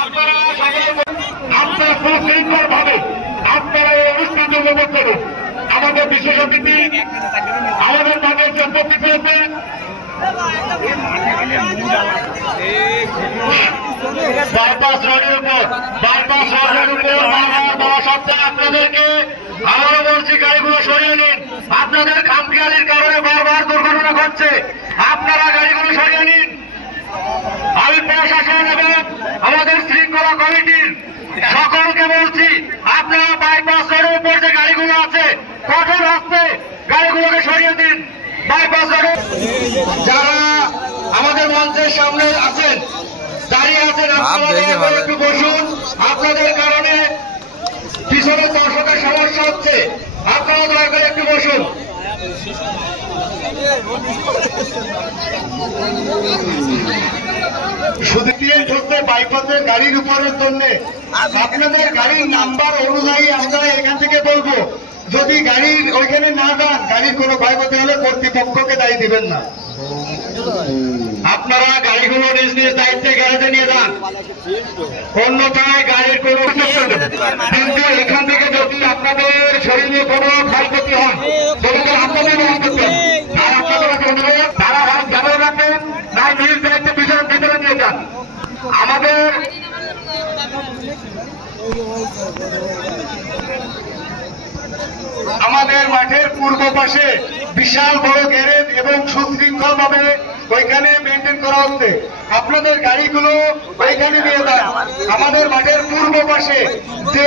আপনারা সুশৃঙ্খল ভাবে আপনারা এই অনুষ্ঠান উপভোগ করুন। আমাদের বিশেষ অতিথি আমাদের মাঝে উপস্থিত হয়েছে বাইপাস রোডের উপর দেওয়া সত্ত্বেও আপনাদেরকে আবারও বলছি গাড়িগুলো সরিয়ে নিন। আপনাদের খামখেয়ালির কারণে বারবার দুর্ঘটনা ঘটছে, আপনারা গাড়িগুলো সরিয়ে নিন। আমি প্রশাসন এবং আমাদের শৃঙ্খলা কমিটির সকলকে বলছি আপনারা বাইপাস রোডের উপর যে গাড়িগুলো আছে কঠোর হস্তে গাড়িগুলোকে সরিয়ে দিন। বাইপাস রোডে যারা আমাদের মঞ্চের সামনে আছেন দাঁড়িয়ে আছেন আপনারা একটু বসুন। আপনাদের কারণে পিছনে দর্শকের সমস্যা হচ্ছে, আপনারা দয়া করে একটু বসুন। শুধু হচ্ছে বাইপাসের গাড়ির উপরের জন্য আপনাদের গাড়ির নাম্বার অনুযায়ী আমরা এখান থেকে বলবো, যদি গাড়ির ওইখানে না যান গাড়ির কোনো ক্ষয়ক্ষতি হলে কর্তৃপক্ষকে দায়ী দিবেন না। আপনারা গাড়িগুলো নিজ নিজ দায়িত্বে গ্যারেজে নিয়ে যান, অন্যথায় গাড়ির কোনো কিন্তু এখান থেকে যদি আপনাদের শরীরে কোনো ক্ষয়ক্ষতি হয় সেটাকে আপনাদের বহন করবেন। আর আপনাদের কাছে অনুরোধ তারা হয় গ্যারেজে রাখবেন না নিজ দায়িত্বে ভিতরে নিয়ে যান। আমাদের মাঠের পূর্ব পাশে বিশাল বড় গ্যারেজ এবং সুশৃঙ্খল ভাবে ওইখানে মেনটেন করা হচ্ছে। আপনাদের গাড়িগুলো ওইখানে নিয়ে যান। আমাদের মাঠের পূর্ব পাশে যে